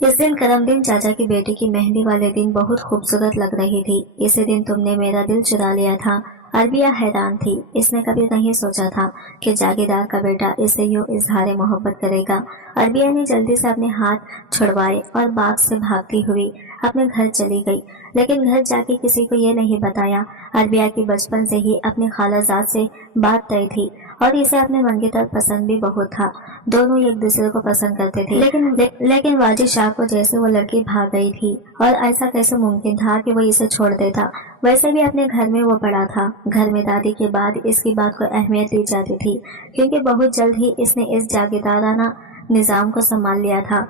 इस दिन करमदीन चाचा की बेटी की मेहंदी वाले दिन बहुत खूबसूरत लग रही थी। इसी दिन तुमने मेरा दिल चुरा लिया था। अरबिया हैरान थी। इसने कभी नहीं सोचा था कि जागीरदार का बेटा इससे यूं इजहार मोहब्बत करेगा। अरबिया ने जल्दी से अपने हाथ छुड़वाए और बाग से भागती हुई अपने घर चली गई। लेकिन घर जाके किसी को ये नहीं बताया। अरबिया की बचपन से ही अपनी खालाजाद से बात तय थी और इसे अपने मंगेतर पसंद भी बहुत था। दोनों एक दूसरे को पसंद करते थे, लेकिन वाजिद शाह को जैसे वो लड़की भाग गई थी और ऐसा कैसे मुमकिन था कि वो इसे छोड़ देता। वैसे भी अपने घर में वो बड़ा था। घर में दादी के बाद इसकी बात को अहमियत दी जाती थी, क्योंकि बहुत जल्द ही इसने इस जागीरदाराना निजाम को संभाल लिया था।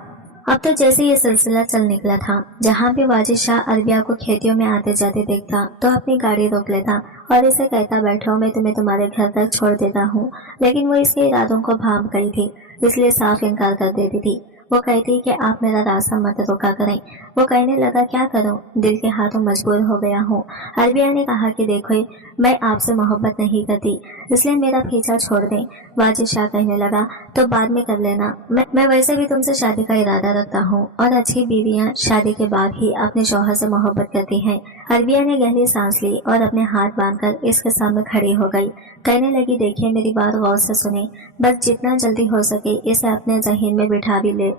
अब तो जैसे ये सिलसिला चल निकला था, जहाँ भी वाजिद शाह अरबिया को खेतियों में आते जाते देखता तो अपनी गाड़ी रोक लेता और इसे कहता, बैठो, मैं तुम्हें तुम्हारे घर तक छोड़ देता हूँ। लेकिन वो इसके इरादों को भांप गई थी, इसलिए साफ इनकार कर देती थी। वो कहती कि आप मेरा रास्ता मत रोका करें। वो कहने लगा, क्या करूं, दिल के हाथों मजबूर हो गया हूँ। अरबिया ने कहा कि देखो, मैं आपसे मोहब्बत नहीं करती, इसलिए मेरा पीछा छोड़ दें। वाजिद शाह कहने लगा, तो बाद में कर लेना, मैं वैसे भी तुमसे शादी का इरादा रखता हूँ और अच्छी बीवियाँ शादी के बाद ही अपने शौहर से मोहब्बत करती हैं। अरबिया ने गहरी सांस ली और अपने हाथ बांधकर इसके सामने खड़ी हो गई। कहने लगी, देखिए, मेरी बात गौर से सुने, बस जितना जल्दी हो सके इसे अपने ज़हन में बिठा भी ले।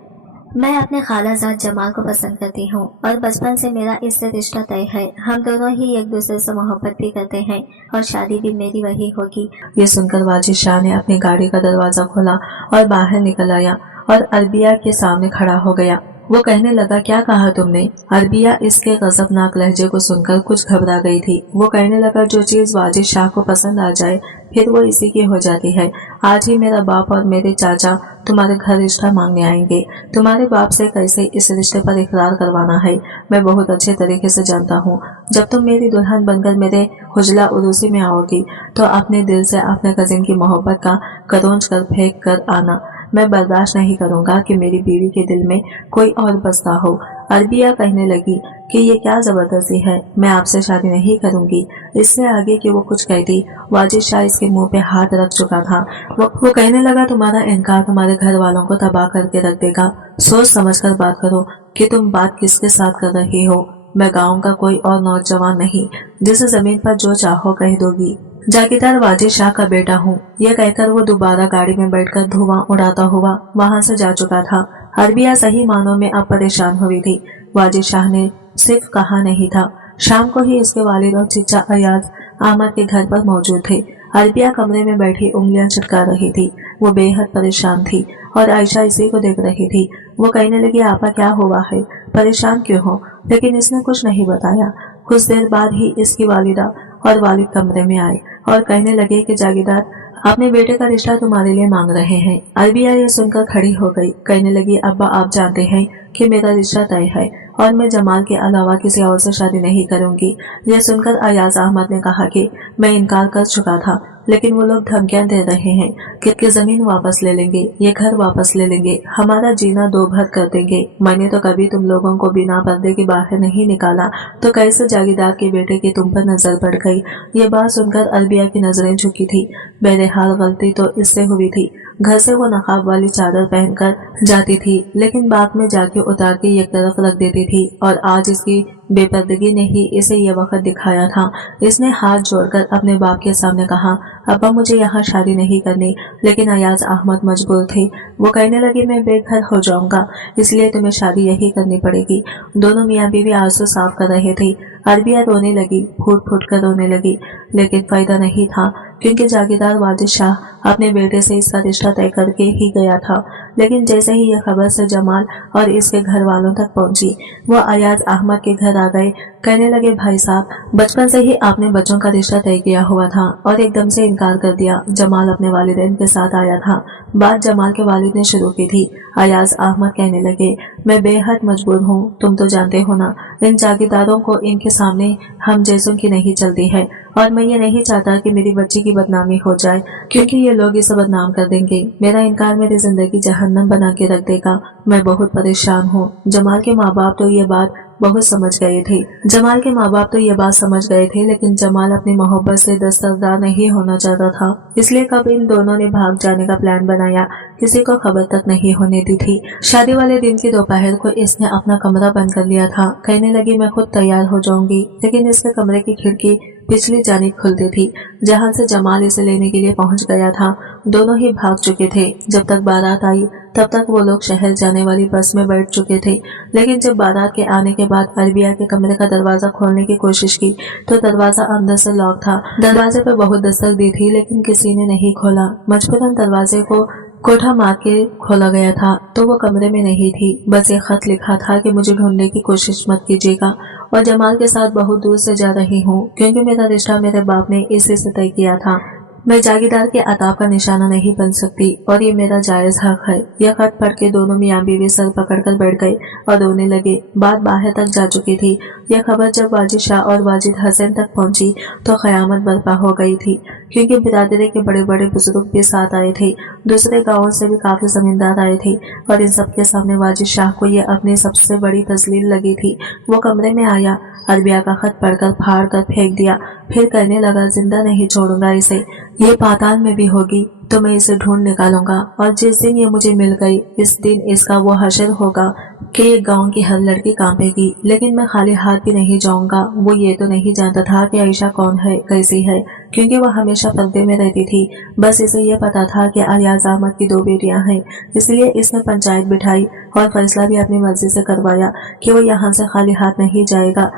मैं अपने खालाजाद जमाल को पसंद करती हूँ और बचपन से मेरा इससे रिश्ता तय है। हम दोनों ही एक दूसरे से मोहब्बत भी करते हैं और शादी भी मेरी वही होगी। ये सुनकर वाजिद शाह ने अपनी गाड़ी का दरवाजा खोला और बाहर निकल आया और अरबिया के सामने खड़ा हो गया। वो कहने लगा, क्या कहा तुमने? अरबिया इसके गजबनाक लहजे को सुनकर कुछ घबरा गई थी। वो कहने लगा, जो चीज वाजिद शाह को पसंद आ जाए फिर वो इसी की हो जाती है। आज ही मेरा बाप और मेरे चाचा तुम्हारे घर रिश्ता मांगने आएंगे। तुम्हारे बाप से कैसे इस रिश्ते पर इकरार करवाना है मैं बहुत अच्छे तरीके से जानता हूँ। जब तुम मेरी दुल्हन बनकर मेरे हुजला उरूसी में आओगी तो अपने दिल से अपने कजिन की मोहब्बत का करौंज कर फेंक कर आना। मैं बर्दाश्त नहीं करूंगा कि मेरी बीवी के दिल में कोई और बसता हो। अरबिया कहने लगी कि ये क्या जबरदस्ती है, मैं आपसे शादी नहीं करूंगी। इससे आगे कि वो कुछ कहती, वाजिद शाह इसके मुंह पे हाथ रख चुका था। वो कहने लगा, तुम्हारा इनकार तुम्हारे घर वालों को तबाह करके रख देगा। सोच समझ कर बात करो कि तुम बात किसके साथ कर रही हो। मैं गाँव का कोई और नौजवान नहीं जिसे जमीन पर जो चाहो कह दोगी। जागीरदार वाजिद शाह का बेटा हूँ। यह कहकर वो दोबारा गाड़ी में बैठकर धुआं उड़ाता हुआ वहां से जा चुका था। अरबिया सही मानों में अब परेशान हुई थी। वाजिद शाह ने सिर्फ कहा नहीं था। शाम को ही इसके वालिद और चचा अयाज अहमद के घर पर मौजूद थे। अरबिया कमरे में बैठी उंगलियां चटका रही थी। वो बेहद परेशान थी और आयशा इसी को देख रही थी। वो कहने लगी, आपा क्या हुआ है, परेशान क्यों हो? लेकिन इसने कुछ नहीं बताया। कुछ देर बाद ही इसकी वालिदा और वालिद कमरे में आए और कहने लगे कि जागीरदार अपने बेटे का रिश्ता तुम्हारे लिए मांग रहे हैं। अरबिया ये सुनकर खड़ी हो गई। कहने लगी, अब्बा आप जानते हैं कि मेरा रिश्ता तय है और मैं जमाल के अलावा किसी और से शादी नहीं करूंगी। यह सुनकर अयाज अहमद ने कहा कि मैं इनकार कर चुका था, लेकिन वो लोग धमकियां दे रहे हैं कि जमीन वापस ले लेंगे, ये घर वापस ले लेंगे, हमारा जीना दो भर कर देंगे। मैंने तो कभी तुम लोगों को बिना पर्दे के बाहर नहीं निकाला, तो कैसे जागीरदार के बेटे की तुम पर नजर पड़ गई? ये बात सुनकर अरबिया की नजरें झुकी थी। बहरहाल गलती तो इससे हुई थी। घर से वो नकाब वाली चादर पहनकर जाती थी, लेकिन बाग में जाके उतार के एक तरफ रख देती थी और आज इसकी बेपर्दगी ने ही इसे ये वक्त दिखाया था। इसने हाथ जोड़कर अपने बाप के सामने कहा, अब्बा मुझे यहाँ शादी नहीं करनी। लेकिन अयाज अहमद मजबूर थे। वो कहने लगे, मैं बेघर हो जाऊंगा, इसलिए तुम्हें शादी यही करनी पड़ेगी। दोनों मियाँ बीवी आंसू साफ कर रहे थे। अरबिया रोने लगी, फूट फूट कर रोने लगी, लेकिन फायदा नहीं था, क्योंकि जागीरदार वाजिद शाह अपने बेटे से इसका रिश्ता तय करके ही गया था। लेकिन जैसे ही यह खबर से जमाल और इसके घर वालों तक पहुंची, वो अयाज अहमद के घर आ गए। कहने लगे, भाई साहब, बचपन से ही आपने बच्चों का रिश्ता तय किया हुआ था और एकदम से इनकार कर दिया। जमाल अपने वालिदैन के साथ आया था। बात जमाल के वालिद ने शुरू की थी। अयाज अहमद कहने लगे, मैं बेहद मजबूर हूँ, तुम तो जानते हो ना, इन जागीरदारों को इनके सामने हम जैसों की नहीं चलती है और मैं ये नहीं चाहता कि मेरी बच्ची की बदनामी हो जाए, क्योंकि ये लोग इसे बदनाम कर देंगे। मेरा इनकार मेरी जिंदगी जहन्नम बना के रख देगा। मैं बहुत परेशान हूँ। जमाल के माँ बाप तो ये बात बहुत समझ गए थे। जमाल के माँ बाप तो ये बात समझ गए थे, लेकिन जमाल अपनी मोहब्बत से दस्तरदार नहीं होना चाहता था। इसलिए कब इन दोनों ने भाग जाने का प्लान बनाया, किसी को खबर तक नहीं होने दी थी। शादी वाले दिन की दोपहर को इसने अपना कमरा बंद कर लिया था। कहने लगी मैं खुद तैयार हो जाऊंगी, लेकिन इसके कमरे की खिड़की पिछली जानिब खुलती थी, जहां से जमाल इसे लेने के लिए पहुंच गया था। दोनों ही भाग चुके थे। जब तक बारात आई तब तक वो लोग शहर जाने वाली बस में बैठ चुके थे, लेकिन जब बारात के आने के बाद अरबिया के कमरे का दरवाजा खोलने की कोशिश की तो दरवाजा अंदर से लॉक था। दरवाजे पर बहुत दस्तक दी थी, लेकिन किसी ने नहीं खोला। मजबूरन दरवाजे को कोठा मार के खोला गया था तो वो कमरे में नहीं थी। बस एक खत लिखा था कि मुझे ढूंढने की कोशिश मत कीजिएगा और जमाल के साथ बहुत दूर से जा रही हूँ, क्योंकि मेरा रिश्ता मेरे बाप ने इसी से तय किया था। मैं जागीरदार के अताब का निशाना नहीं बन सकती और ये मेरा जायज हक है। यह खत पढ़ के दोनों मियाँ बीवी सर पकड़कर बैठ गए और रोने लगे। बात बाहर तक जा चुकी थी। यह खबर जब वाजिद शाह और वाजिद हसन तक पहुंची तो कयामत बर्पा हो गई थी, क्योंकि बिरादरी के बड़े बड़े बुजुर्ग भी साथ आए थे। दूसरे गाँवों से भी काफी जमींदार आए थे और इन सबके सामने वाजिद शाह को यह अपनी सबसे बड़ी तस्लील लगी थी। वो कमरे में आया, अरबिया का खत पढ़कर फाड़ कर फेंक दिया, फिर कहने लगा जिंदा नहीं छोड़ूंगा इसे। ये पाताल में भी होगी तो मैं इसे ढूंढ निकालूंगा, और जिस दिन ये मुझे मिल गई इस दिन इसका वो हशर होगा कि ये गांव की हर लड़की कांपेगी। लेकिन मैं खाली हाथ भी नहीं जाऊंगा। वो ये तो नहीं जानता था कि आयशा कौन है, कैसी है, क्योंकि वह हमेशा पर्दे में रहती थी। बस इसे ये पता था कि अरियाज अहमद की 2 बेटियां हैं, इसलिए इसने पंचायत बिठाई और फैसला भी अपनी मर्जी से करवाया कि वो यहाँ से खाली हाथ नहीं जाएगा,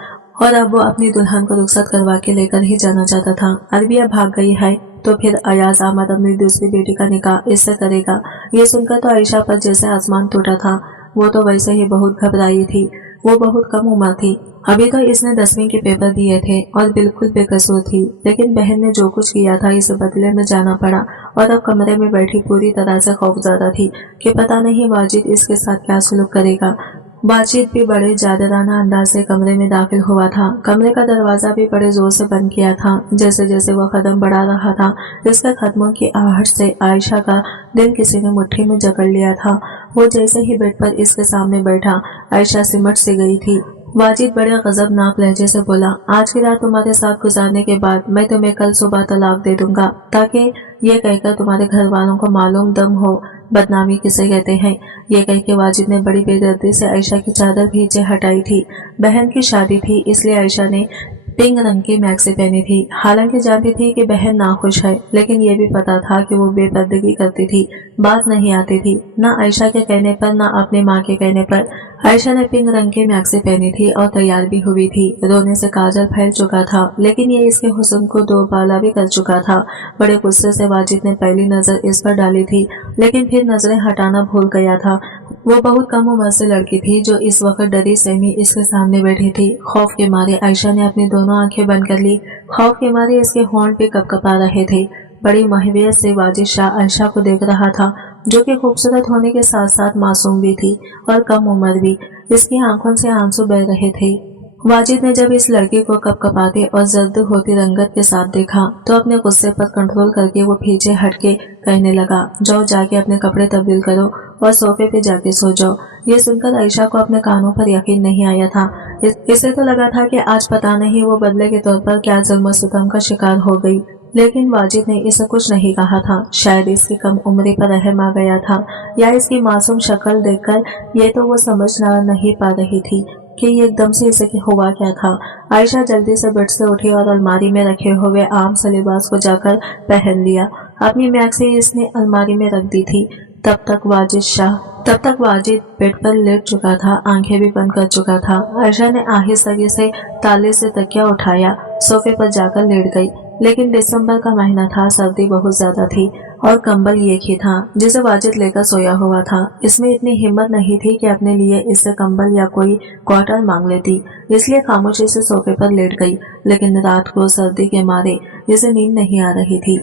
और अब वो अपनी दुल्हन को रुखसत करवा के लेकर ही जाना चाहता था। अरबिया भाग गई है तो फिर अयाज अहमद अपनी दूसरी बेटी का निकाह इससे करेगा। ये सुनकर तो आयशा पर जैसे आसमान टूटा था। वो तो वैसे ही बहुत घबराई थी। वो बहुत कम उम्र थी, अभी तो इसने 10वीं के पेपर दिए थे और बिल्कुल बेकसूर थी, लेकिन बहन ने जो कुछ किया था इसे बदले में जाना पड़ा और अब कमरे में बैठी पूरी तरह से खौफजदा थी कि पता नहीं वाजिद इसके साथ क्या सलूक करेगा। बातचीत भी बड़े जादराना अंदाज से कमरे में दाखिल हुआ था। कमरे का दरवाजा भी बड़े जोर से बंद किया था। जैसे जैसे वह कदम बढ़ा रहा था, इसके कदमों की आहट से आयशा का दिल किसी ने मुट्ठी में जकड़ लिया था। वो जैसे ही बेड पर इसके सामने बैठा, आयशा सिमट सी गई थी। वाजिद बड़े गजबनाक लहजे से बोला, आज की रात तुम्हारे साथ गुजारने के बाद मैं तुम्हें कल सुबह तलाक दे दूंगा, ताकि ये कहकर तुम्हारे घर वालों को मालूम दम हो बदनामी किसे कहते हैं। ये कह के वाजिद ने बड़ी बेदर्दी से आयशा की चादर भींचे हटाई थी। बहन की शादी थी, इसलिए आयशा ने पिंक रंग की मैक्सी पहनी थी। हालांकि जानती थी कि बहन नाखुश है, लेकिन ये भी पता था कि वो बेपर्दगी करती थी, बात नहीं आती थी, न आयशा के कहने पर न अपनी माँ के कहने पर। आयशा ने पिंक रंग की मैक्सी पहनी थी और तैयार भी हुई थी। रोने से काजल फैल चुका था, लेकिन ये इसके हुस्न को दो बाला भी कर चुका था। बड़े गुस्से से वाजिद ने पहली नजर इस पर डाली थी, लेकिन फिर नजरें हटाना भूल गया था। वो बहुत कम उम्र से लड़की थी जो इस वक्त डरी सहमी इसके सामने बैठी थी। खौफ के मारे आयशा ने अपनी दोनों आंखें बंद कर ली। खौफ के मारे इसके होंठ पे कपकपा रहे थे। बड़ी महवियत से वाजिद शाह आयशा को देख रहा था, जो कि खूबसूरत होने के साथ साथ मासूम भी थी और कम उम्र भी। इसकी आंखों से आंसू बह रहे थे। वाजिद ने जब इस लड़की को कपकपाते और जर्द होती रंगत के साथ देखा तो अपने गुस्से पर कंट्रोल करके वो पीछे हटके कहने लगा, जाओ जाके अपने कपड़े तब्दील करो और सोफे पे जाके सो जाओ। ये सुनकर आयशा को अपने कानों पर यकीन नहीं आया था। इसे तो लगा था कि आज पता नहीं वो बदले के तौर पर क्या जुल्म सितम का शिकार हो गई, लेकिन वाजिद ने इसे कुछ नहीं कहा था। शायद इसकी कम उम्री पर रहम आ गया था, या इसकी मासूम शक्ल देखकर ये तो वो समझना नहीं पा रही थी कि ये एकदम से इसे हुआ क्या था। आयशा जल्दी से बेड से उठी और अलमारी में रखे हुए आम से लिबास को जाकर पहन लिया। अपनी मैक्सी इसने अलमारी में रख दी थी। तब तक वाजिद बेड पर लेट चुका था, आंखें भी बंद कर चुका था। आयशा ने आहिस्ता से ताले से तकिया उठाया, सोफे पर जाकर लेट गई। लेकिन दिसंबर का महीना था, सर्दी बहुत ज्यादा थी और कंबल एक ही था जिसे वाजिद लेकर सोया हुआ था। इसमें इतनी हिम्मत नहीं थी कि अपने लिए इससे कंबल या कोई क्वार्टर मांग लेती, इसलिए खामोशी से सोफे पर लेट गई। लेकिन रात को सर्दी के मारे इसे नींद नहीं आ रही थी।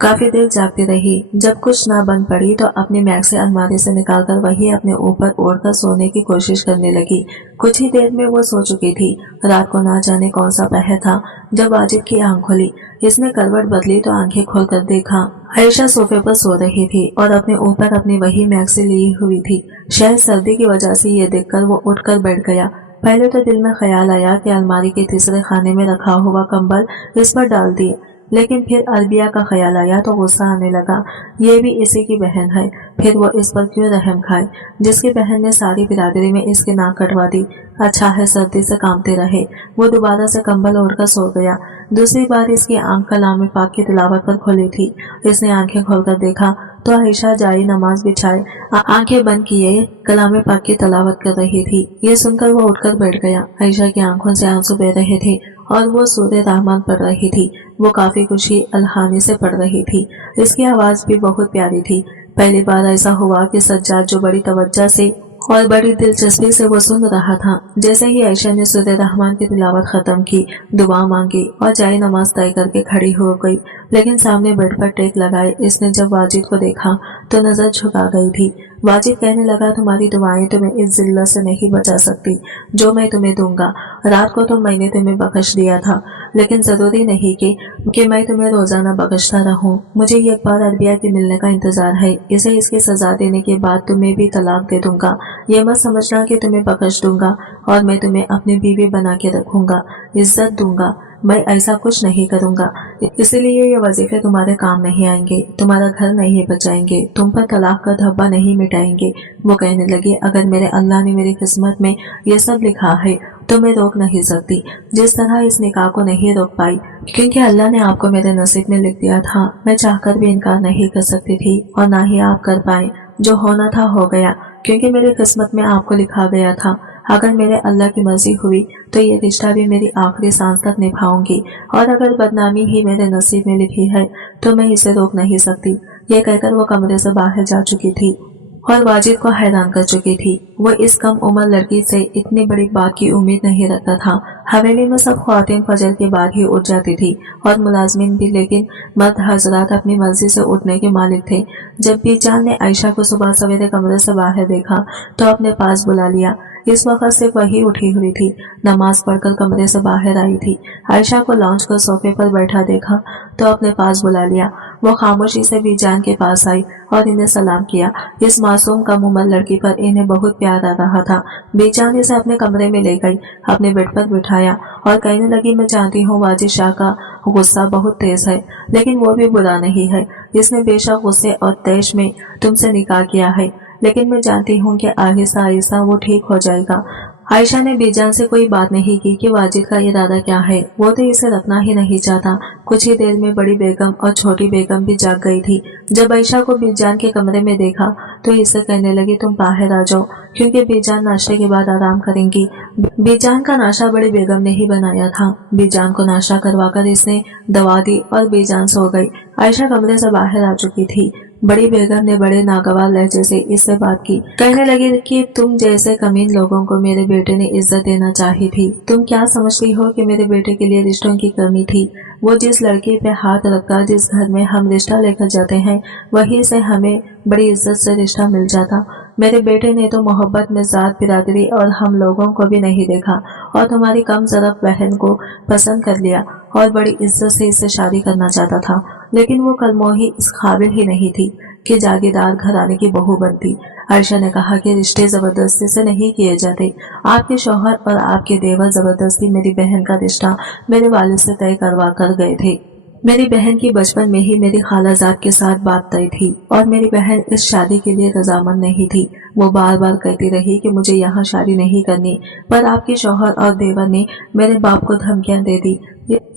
काफी देर जागती रही। जब कुछ ना बन पड़ी तो अपनी मैक्सी अलमारी से निकालकर वही अपने ऊपर ओढ़कर सोने की कोशिश करने लगी। कुछ ही देर में वो सो चुकी थी। रात को ना जाने कौन सा पहर था जब वाजिद की आंख खुली। इसने करवट बदली तो आंखें खोलकर देखा, आयशा सोफे पर सो रही थी और अपने ऊपर अपनी वही मैक्सी ली हुई थी। शायद सर्दी की वजह से ये देखकर वो उठकर बैठ गया, पहले तो दिल में ख्याल आया कि अलमारी के तीसरे खाने में रखा हुआ कंबल इस पर डाल दिए, लेकिन फिर अरबिया का ख्याल आया तो गुस्सा आने लगा। ये भी इसी की बहन है, फिर वो इस पर क्यों रहम खाए जिसकी बहन ने सारी बिरादरी में इसकी नाक कटवा दी। अच्छा है सर्दी से कांपते रहे। वो दोबारा से कंबल ओढ़कर सो गया। दूसरी बार इसकी आंख कलाम पाक की तिलावत पर खुली थी। इसने आंखें खोलकर देखा तो आयशा जाई नमाज बिछाए आंखें बंद किए कलाम पाक की तिलावत कर रही थी। ये सुनकर वो उठकर बैठ गया। आयशा की आंखों से आंसू बह रहे थे और वो सूरे रहमान पढ़ रही थी। वो काफी खुशी अलहानी से पढ़ रही थी। इसकी आवाज भी बहुत प्यारी थी। पहली बार ऐसा हुआ कि सज्जाद जो बड़ी तवज्जो से और बड़ी दिलचस्पी से वो सुन रहा था। जैसे ही आयशा ने सूरे रहमान की तिलावत खत्म की, दुआ मांगी और जाए नमाज तय करके खड़ी हो गई, लेकिन सामने बेड पर टेक लगाए इसने जब वाजिद को देखा तो नजर झुका गई थी। वाजिद कहने लगा, तुम्हारी दुआएं तुम्हें इस जिल्लत से नहीं बचा सकती जो मैं तुम्हें दूंगा। रात को तो मैंने तुम्हें बख्श दिया था, लेकिन जरूरी नहीं कि मैं तुम्हें रोजाना बख्शता रहूं। मुझे एक बार अरबिया के मिलने का इंतजार है। इसे इसकी सजा देने के बाद तुम्हें भी तलाक दे दूंगा। ये मत समझना कि तुम्हें बख्श दूंगा और मैं तुम्हें अपनी बीवी बना के रखूंगा, इज्जत दूंगा। मैं ऐसा कुछ नहीं करूंगा, इसलिए ये वजीफे तुम्हारे काम नहीं आएंगे, तुम्हारा घर नहीं बचाएंगे, तुम पर तलाक का धब्बा नहीं मिटाएंगे। वो कहने लगी, अगर मेरे अल्लाह ने मेरी किस्मत में ये सब लिखा है तो मैं रोक नहीं सकती, जिस तरह इस निकाह को नहीं रोक पाई, क्योंकि अल्लाह ने आपको मेरे नसीब में लिख दिया था। मैं चाहकर भी इनकार नहीं कर सकती थी और ना ही आप कर पाए। जो होना था हो गया, क्योंकि मेरी किस्मत में आपको लिखा गया था। अगर मेरे अल्लाह की मर्जी हुई तो ये रिश्ता भी मेरी आखिरी सांस तक निभाऊंगी, और अगर बदनामी ही मेरे नसीब में लिखी है तो मैं इसे रोक नहीं सकती। ये कहकर वो कमरे से बाहर जा चुकी थी और वाजिद को हैरान कर चुकी थी। वो इस कम उम्र लड़की से इतनी बड़ी बात की उम्मीद नहीं रखता था। हवेली में सब ख्वातीन फजर के बाद ही उठ जाती थी और मुलाजमीन भी, लेकिन मर्द हजरात अपनी मर्जी से उठने के मालिक थे। जब बीजान ने आयशा को सुबह सवेरे कमरे से बाहर देखा तो अपने पास बुला लिया। इस वक्त सिर्फ वही उठी हुई थी, नमाज पढ़कर कमरे से बाहर आई थी। आयशा को लॉन्च कर सोफे पर बैठा देखा तो अपने पास बुला लिया। वो खामोशी से बीजान के पास आई और इन्हें सलाम किया। इस मासूम कम उम्र लड़की पर इन्हें बहुत प्यार आ रहा था। बीजान इसे अपने कमरे में ले गई, अपने बेड पर बिठाया और कहने लगी, मैं जानती हूँ वाजिद शाह का गुस्सा बहुत तेज है, लेकिन वो भी बुरा नहीं है। इसने बेशक गुस्से और तेज में तुमसे निकाह किया है, लेकिन मैं जानती हूँ कि आहिस्ता आहिस्ता वो ठीक हो जाएगा। आयशा ने बीजान से कोई बात नहीं की कि वाजिद का इरादा क्या है। वो तो इसे रखना ही नहीं चाहता। कुछ ही देर में बड़ी बेगम और छोटी बेगम भी जाग गई थी। जब आयशा को बीजान के कमरे में देखा तो इसे कहने लगी, तुम बाहर आ जाओ, क्योंकि बीजान नाश्ते के बाद आराम करेंगी। बीजान का नाश्ता बड़ी बेगम ने ही बनाया था। बीजान को नाश्ता करवाकर इसने दवा दी और बीजान सो गई। आयशा कमरे से बाहर आ चुकी थी। बड़ी बेगम ने बड़े नागवार लहजे से इससे बात की। कहने लगी कि तुम जैसे कमीन लोगों को मेरे बेटे ने इज्जत देना चाही थी। तुम क्या समझती हो कि मेरे बेटे के लिए रिश्तों की कमी थी? वो जिस लड़की पे हाथ रखता, जिस घर में हम रिश्ता लेकर जाते हैं, वहीं से हमें बड़ी इज्जत से रिश्ता मिल जाता। मेरे बेटे ने तो मोहब्बत में जात बिरादरी और हम लोगों को भी नहीं देखा और तुम्हारी कम ज़रफ बहन को पसंद कर लिया और बड़ी इज्जत से इससे शादी करना चाहता था, लेकिन वो कलमोही इस काबिल ही नहीं थी कि जागीरदार घराने की बहू बनती। आयशा ने कहा कि रिश्ते जबरदस्ती से नहीं किए जाते। आपके शौहर और आपके देवर जबरदस्ती मेरी बहन का रिश्ता मेरे वालिद से तय करवा कर गए थे। मेरी बहन की बचपन में ही मेरी खालाजाद के साथ बात तय थी और मेरी बहन इस शादी के लिए रजामंद नहीं थी। वो बार बार कहती रही कि मुझे यहाँ शादी नहीं करनी, पर आपके शौहर और देवर ने मेरे बाप को धमकियां दे दी।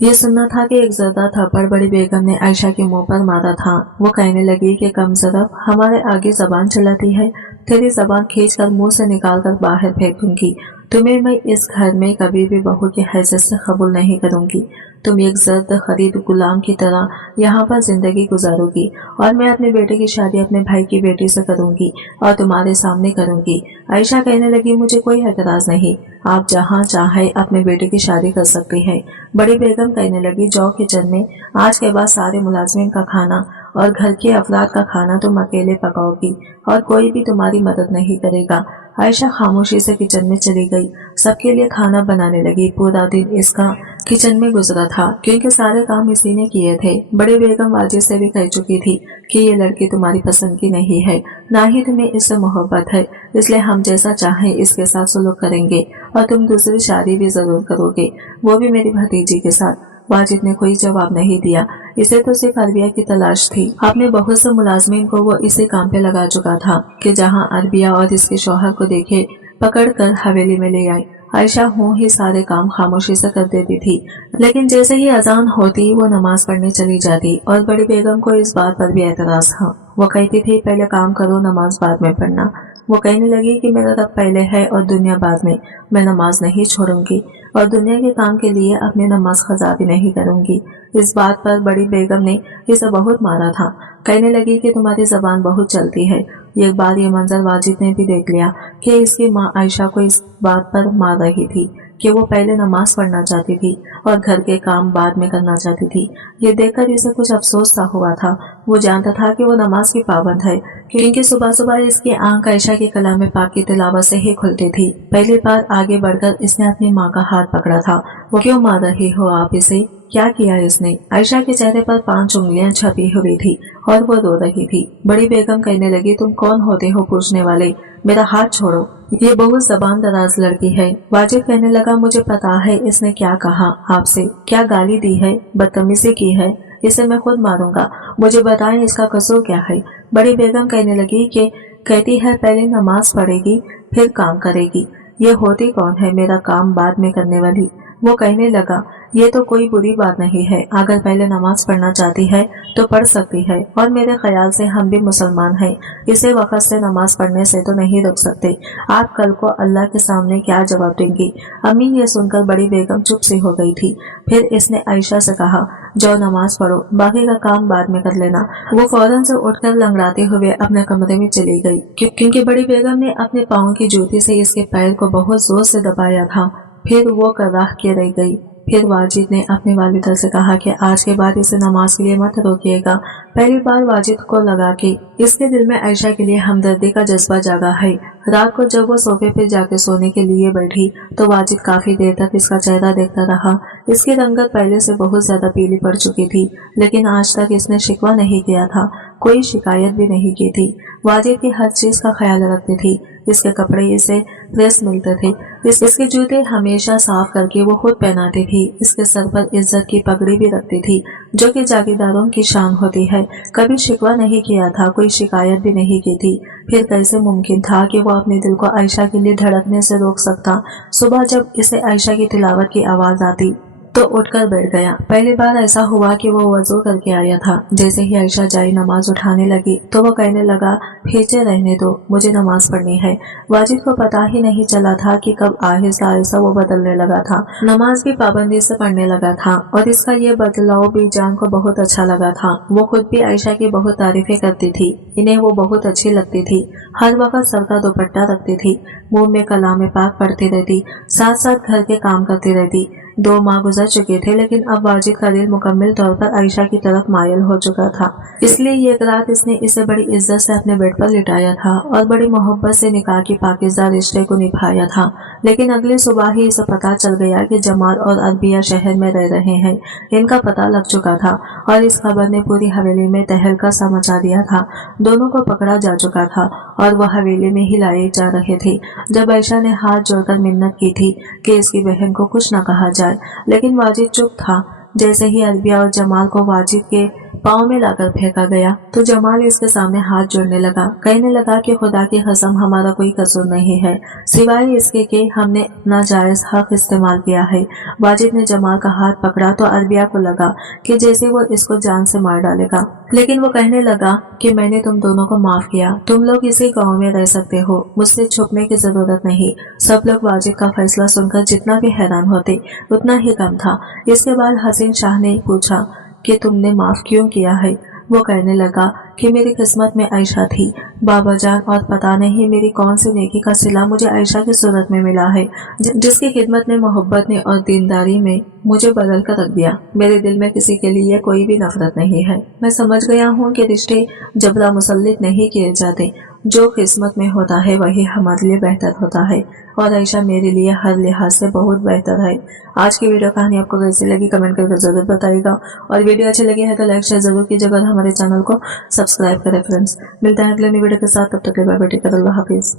ये सुनना था कि एक ज़रदा थप्पड़ बड़ी बेगम ने आयशा के मुंह पर मारा था। वो कहने लगी कि कम ज़रफ हमारे आगे जबान चलाती है, तेरी जबान खींचकर मुंह से निकाल कर बाहर फेंकूंगी। तुम्हें मैं इस घर में कभी भी बहू की हैसियत से कबूल नहीं करूंगी। तुम एक जर्द खरीद गुलाम की तरह यहाँ पर जिंदगी गुजारोगी और मैं अपने बेटे की शादी अपने भाई की बेटी से करूंगी और तुम्हारे सामने करूंगी। आयशा कहने लगी, मुझे कोई एतराज नहीं, आप जहाँ चाहे अपने बेटे की शादी कर सकती हैं। बड़ी बेगम कहने लगी, जाओ किचन में, आज के बाद सारे मुलाजमिन का खाना और घर के अफराद का खाना तुम अकेले पकाओगी और कोई भी तुम्हारी मदद नहीं करेगा। आयशा खामोशी से किचन में चली गई। सबके लिए खाना बनाने लगी। पूरा दिन इसका किचन में गुजरा था क्योंकि सारे काम इसी ने किए थे। बड़ी बेगम वाजिद से भी कह चुकी थी कि ये लड़की तुम्हारी पसंद की नहीं है, ना ही तुम्हें इससे मोहब्बत है, इसलिए हम जैसा चाहें इसके साथ सुलूक करेंगे और तुम दूसरी शादी भी जरूर करोगे, वो भी मेरी भतीजी के साथ। वाजिद ने कोई जवाब नहीं दिया। इसे तो सिर्फ अरबिया की तलाश थी। अपने बहुत से मुलाजमीन को वो इसी काम पे लगा चुका था कि जहाँ अरबिया और इसके शौहर को देखे पकड़कर हवेली में ले आए। आयशा हूँ ही सारे काम खामोशी से कर देती थी, लेकिन जैसे ही अजान होती वो नमाज पढ़ने चली जाती और बड़ी बेगम को इस बात पर भी एतराज था। वो कहती थी पहले काम करो, नमाज बाद में पढ़ना। वो कहने लगी कि मेरा रब पहले है और दुनिया बाद में, मैं नमाज नहीं छोड़ूंगी और दुनिया के काम के लिए अपनी नमाज खजा भी नहीं करूंगी। इस बात पर बड़ी बेगम ने इसे बहुत मारा था। कहने लगी कि तुम्हारी जबान बहुत चलती है। एक बार ये मंजर वाजिद ने भी देख लिया कि इसकी माँ आयशा को इस बात पर मार रही थी कि वो पहले नमाज पढ़ना चाहती थी और घर के काम बाद में करना चाहती थी। ये देखकर इसे कुछ अफसोस सा हुआ था। वो जानता था कि वो नमाज की पाबंद है क्योंकि सुबह सुबह इसकी आंख आयशा के कलाम पाक की तिलावत से ही खुलती थी। पहली बार आगे बढ़कर इसने अपनी माँ का हाथ पकड़ा था। वो क्यों मार रही हो आप इसे, क्या किया इसने? आयशा के चेहरे पर 5 उंगलियां छपी हुई थी और वो रो रही थी। बड़ी बेगम कहने लगी तुम कौन होते हो पूछने वाले, मेरा हाथ छोड़ो, ये बहुत जबान दराज लड़की है। वाजिद कहने लगा मुझे पता है इसने क्या कहा आपसे, क्या गाली दी है, बदतमीजी की है, इसे मैं खुद मारूंगा, मुझे बताएं इसका कसूर क्या है। बड़ी बेगम कहने लगी कि कहती है पहले नमाज पढ़ेगी फिर काम करेगी, ये होती कौन है मेरा काम बाद में करने वाली। वो कहने लगा ये तो कोई बुरी बात नहीं है, अगर पहले नमाज पढ़ना चाहती है तो पढ़ सकती है और मेरे ख्याल से हम भी मुसलमान हैं, इसे वक्त से नमाज पढ़ने से तो नहीं रोक सकते। आप कल को अल्लाह के सामने क्या जवाब देंगी? अम्मी ये सुनकर बड़ी बेगम चुप सी हो गई थी। फिर इसने आयशा से कहा जाओ नमाज पढ़ो, बाकी का काम बाद में कर लेना। वो फौरन से उठकर लंगड़ाते हुए अपने कमरे में चली गई क्योंकि बड़ी बेगम ने अपने पाँव की जूती से इसके पैर को बहुत जोर से दबाया था। फिर वो कराह के रह गई। फिर वाजिद ने अपने वालिदा से कहा कि आज के बाद इसे नमाज के लिए मत रोकिएगा। पहली बार वाजिद को लगा कि इसके दिल में आयशा के लिए हमदर्दी का जज्बा जागा है। रात को जब वो सोफे पे जाके सोने के लिए बैठी तो वाजिद काफी देर तक इसका चेहरा देखता रहा। इसकी रंगत पहले से बहुत ज्यादा पीली पड़ चुकी थी, लेकिन आज तक इसने शिकवा नहीं किया था, कोई शिकायत भी नहीं की थी। वाजिद की हर चीज का ख्याल रखती थी, इसके कपड़े इसे फ्रेश मिलते थे, इसके जूते हमेशा साफ करके वो खुद पहनाती थी, इसके सर पर इज्जत की पगड़ी भी रखती थी जो कि जागीरदारों की शान होती है। कभी शिकवा नहीं किया था, कोई शिकायत भी नहीं की थी। फिर कैसे मुमकिन था कि वो अपने दिल को आयशा के लिए धड़कने से रोक सकता? सुबह जब इसे आयशा की तिलावत की आवाज आती तो उठकर बैठ गया। पहली बार ऐसा हुआ कि वो वजू करके आया था। जैसे ही आयशा जाई नमाज उठाने लगी तो वो कहने लगा पीछे रहने दो, मुझे नमाज पढ़नी है। वाजिद को पता ही नहीं चला था कि कब आहिस्ता आहिस्ता वो बदलने लगा था, नमाज भी पाबंदी से पढ़ने लगा था और इसका ये बदलाव भी जान को बहुत अच्छा लगा था। वो खुद भी आयशा की बहुत तारीफें करती थी, इन्हें वो बहुत अच्छी लगती थी। हर वक्त सर का दुपट्टा रखती थी, मुंह में कलाम पाक पढ़ती रहती, साथ साथ घर के काम करती रहती। 2 माह गुजर चुके थे, लेकिन अब वाजिद का दिल मुकम्मल तौर पर आयशा की तरफ मायल हो चुका था। इसलिए एक रात इसने इसे बड़ी इज्जत से अपने बेड पर लिटाया था और बड़ी मोहब्बत से निकाह की पाकीज़ा रिश्ते को निभाया था। लेकिन अगली सुबह ही इसे पता चल गया कि जमाल और अरबिया शहर में रह रहे हैं। इनका पता लग चुका था और इस खबर ने पूरी हवेली में तहलका सा मचा दिया था। दोनों को पकड़ा जा चुका था और वह हवेली में ही लाए जा रहे थे। जब आयशा ने हाथ जोड़कर मिन्नत की थी कि इसकी बहन को कुछ न कहा जाए, लेकिन वाजिद चुप था। जैसे ही अरबिया और जमाल को वाजिद के पाँव में लाकर फेंका गया तो जमाल इसके सामने हाथ जोड़ने लगा, कहने लगा कि खुदा की कसम हमारा कोई कसूर नहीं है, सिवाय इसके कि हमने अपना जायज हक इस्तेमाल किया है। वाजिद ने जमाल का हाथ पकड़ा तो अरबिया को लगा कि जैसे वो इसको जान से मार डालेगा, लेकिन वो कहने लगा कि मैंने तुम दोनों को माफ किया, तुम लोग इसी गाँव में रह सकते हो, मुझसे छुपने की जरूरत नहीं। सब लोग वाजिद का फैसला सुनकर जितना भी हैरान होते उतना ही कम था। इसके बाद हसीन शाह ने पूछा कि तुमने माफ क्यों किया है? वो कहने लगा कि मेरी किस्मत में आयशा थी बाबा जान, और पता नहीं मेरी कौन सी नेकी का सिला मुझे आयशा की सूरत में मिला है, जिसकी खिदमत ने, मोहब्बत ने और दीनदारी में मुझे बदल कर रख दिया। मेरे दिल में किसी के लिए कोई भी नफरत नहीं है। मैं समझ गया हूँ कि रिश्ते जबरा मुसल्लित नहीं किए जाते, जो किस्मत में होता है वही हमारे लिए बेहतर होता है और आयशा मेरे लिए हर लिहाज से बहुत बेहतर है। आज की वीडियो कहानी आपको कैसी लगी कमेंट करके जरूर बताइएगा और वीडियो अच्छी लगी है तो लाइक शेयर जरूर कीजिएगा और हमारे चैनल को सब्सक्राइब करें फ्रेंड्स। मिलते हैं अगले वीडियो के साथ, तब तक के लिए बाय बाय, टेक केयर, अल्लाह हाफिज।